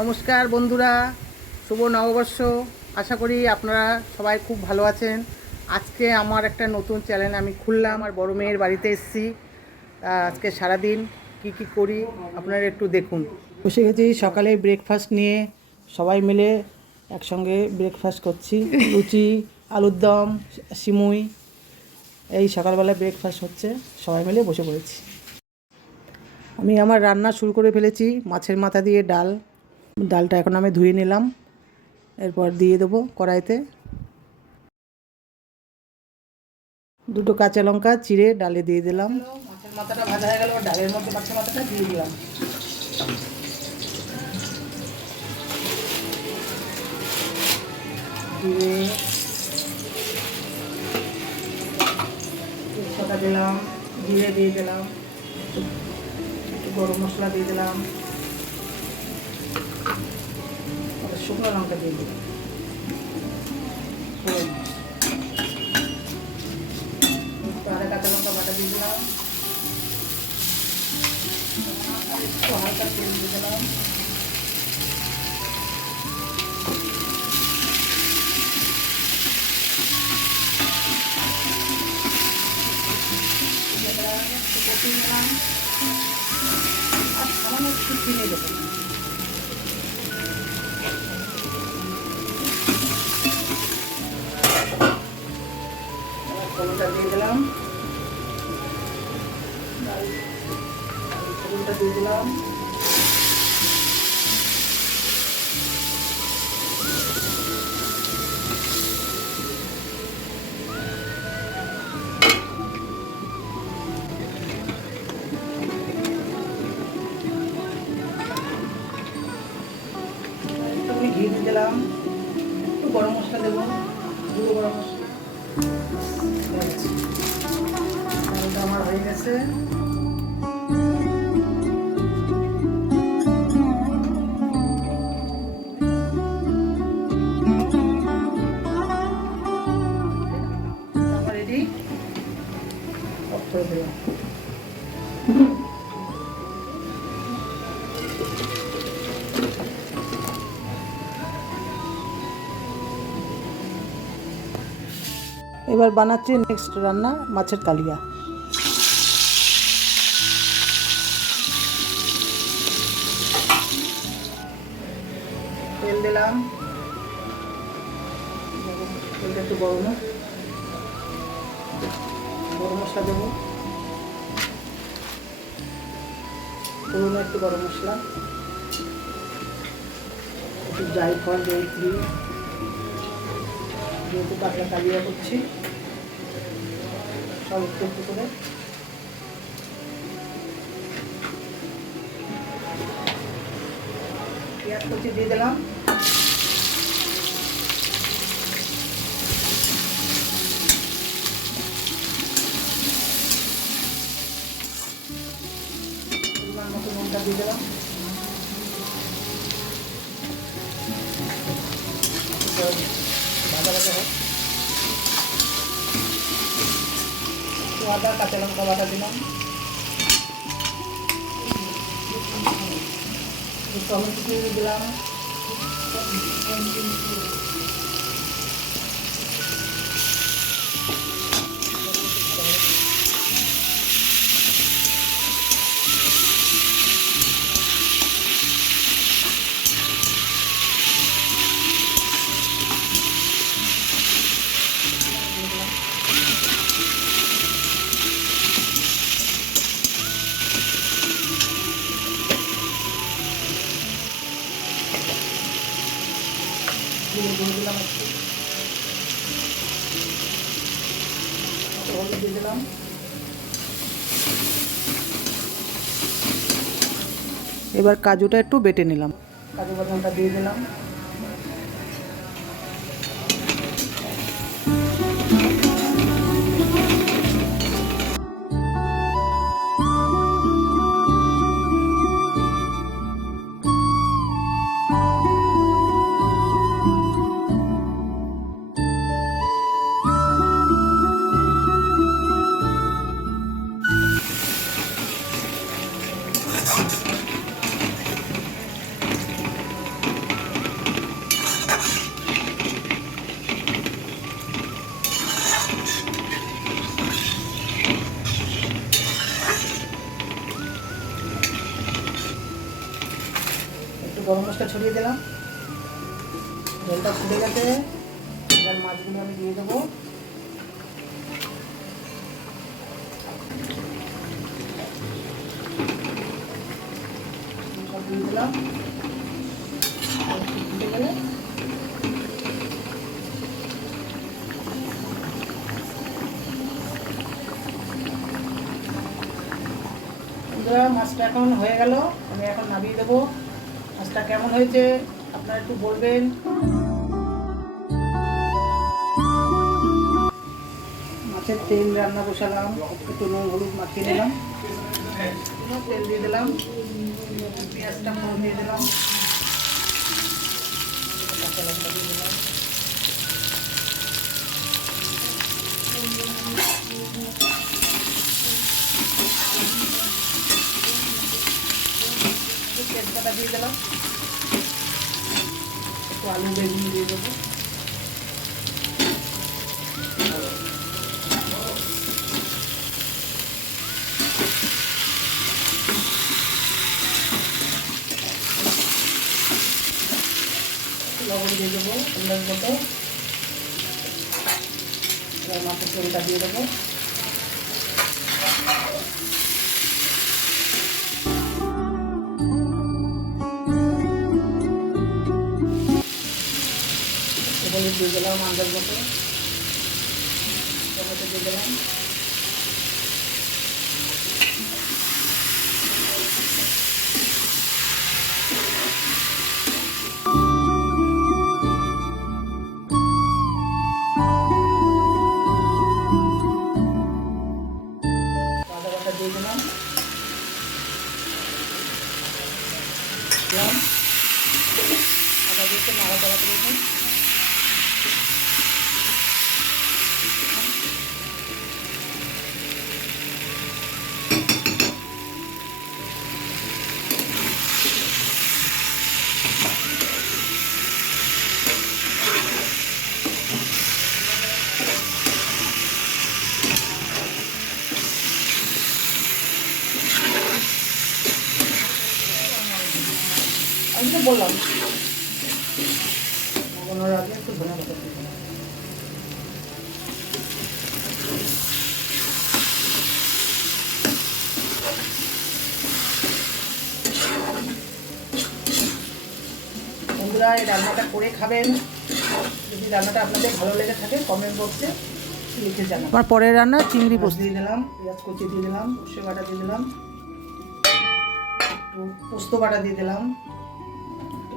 নমস্কার বন্ধুরা, শুভ নববর্ষ। আশা করি আপনারা সবাই খুব ভালো আছেন। আজকে আমার একটা নতুন চ্যানেল আমি খুললাম আমার বড় মেয়ের বাড়িতে এসেছি। আজকে সারাদিন কি কি করি, আপনারা একটু দেখুন। বসে গেছি সকালে ব্রেকফাস্ট নিয়ে। সবাই মিলে একসঙ্গে ব্রেকফাস্ট করছি। লুচি, আলুর দম, সিমুই, এই সকালবেলা ব্রেকফাস্ট হচ্ছে। সবাই মিলে বসে পড়েছি। আমি আমার রান্না শুরু করে ফেলেছি, মাছের মাথা দিয়ে ডাল। ডালটা এখন আমি ধুয়ে নিলাম। এরপর দিয়ে দেবো কড়াইতে। দুটো কাঁচা লঙ্কা চিড়ে ডালে দিয়ে দিলাম। দিয়ে দিলাম। দিয়ে দিলাম দিয়ে দিলাম গরম মশলা দিয়ে দিলাম। শুকনো লঙ্কা দিয়ে দিলাম ফোড়ন। একটু আদা কাঁচা লঙ্কা বাটা দিয়ে দিলাম আর একটু হালকা তেল দিয়ে দিলাম দিয়ে দিলাম, দিলাম। ঘি দিলাম। গরম মশলা দেবো। গুঁড়ো গরম আমার হয়ে গেছে। করে দিলাম এবার বানাচ্ছি নেক্সট রান্না মাছের কালিয়া। তেল দিলাম। তেলটা একটু গরম। গরম মশলা দেবো। পুরনো একটু গরম মশলা। একটু ড্রাই জায়ফল জয়ত্রী যেহেতু পাতলা কালিয়া করছি, সব একটু একটু করে। পেঁয়াজ কুচি দিয়ে দিলাম। দিয়ে দিলাম। ভাজা ভাজা হোক কাঁচা লঙ্কা বাটা দিলাম টমেটো দিলাম দিয়ে দিলাম এবার কাজুটা একটু বেটে নিলাম। কাজু বাদামটা দিয়ে দিলাম। গরম মশলা ছড়িয়ে দিলাম। জলটা ফুটে গেছে। এবার মাছগুলো আমি দিয়ে দেবো। মাছটা এখন হয়ে গেল। আমি এখন নামিয়ে দেবো। মাছটা কেমন হয়েছে আপনারা একটু বলবেন। মাছের তেল রান্না বসালাম। একটু নুন, হলুদ মাখিয়ে নিলাম। তেল দিয়ে দিলাম পেঁয়াজটা ফোড়ন দিয়ে দিলাম কাঁচা লঙ্কা দিয়ে দিলাম একটু তেজপাতা দিয়ে দিলাম একটু আলু বেগুন দিয়ে দেবো সুন্দর মতো। এবার মাছের তেলটা দিয়ে দেবো। এখানে দিয়ে দিলাম আন্দাজ মতো। টমেটো দিয়ে দিলাম। দিয়ে একটু নাড়াচাড়া করে তো বললাম। লাগানোর আগে একটু ধনে পাতা দিয়ে দিলাম। বন্ধুরা এই রান্নাটা করে খাবেন। যদি রান্নাটা আপনাদের ভালো লেগে থাকে কমেন্ট বক্সে লিখে জানাবেন। আমার পরের রান্না চিংড়ি পোস্ত। দিয়ে দিলাম পেঁয়াজ কুচি দিয়ে দিলাম সর্ষে বাটা দিয়ে দিলাম একটু পোস্ত বাটা দিয়ে দিলাম।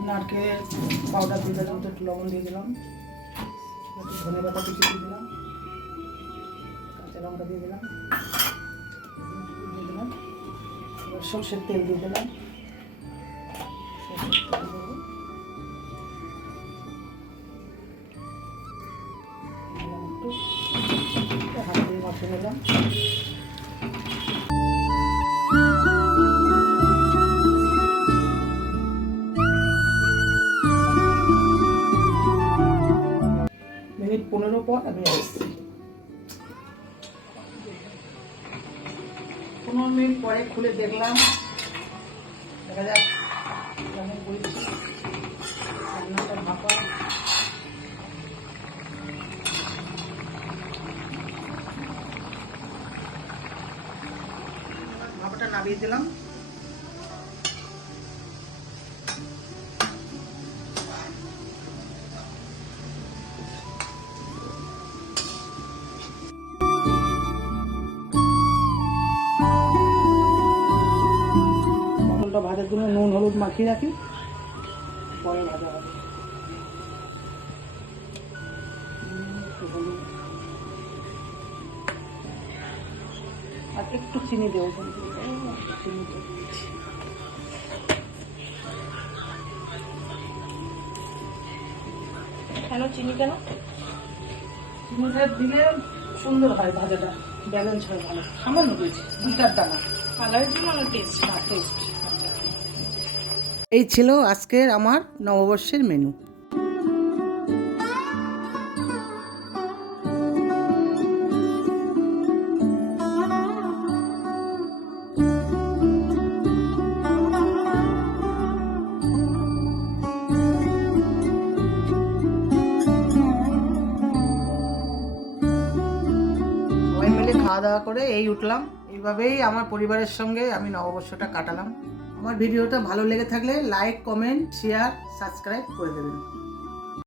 একটু নারকেল পাউডার দিয়ে দিলাম একটু লবণ দিয়ে দিলাম। ধনে পাতা কুচি দিয়ে দিলাম, কাঁচা লঙ্কা দিয়ে দিলাম দিয়ে দিলাম। সর্ষের তেল দিয়ে দিলাম। হাত দিয়ে মাখিয়ে নিলাম। পর আমি পনেরো মিনিট পরে খুলে দেখলাম। দেখা যাক ভাপা। ভাপাটা নামিয়ে দিলাম। নুন হলুদ মাখিয়ে রাখি। পরে ভাজা হবে। আর একটু চিনি দেবো চিনি কেন চিনি কেন? চিনিটা দিলে সুন্দর হয় ভাজাটা। ব্যালেন্স হয় ভালো। সামান্য দিয়েছি দুটার দানা কালারের জন্য টেস্ট না টেস্ট এই ছিল আজকের আমার নববর্ষের মেনু খাওয়া দাওয়া করে এই উঠলাম। এইভাবেই আমার পরিবারের সঙ্গে আমি নববর্ষটা কাটালাম। আমার ভিডিওটা ভালো লেগে থাকলে লাইক কমেন্ট শেয়ার সাবস্ক্রাইব করে দেবেন।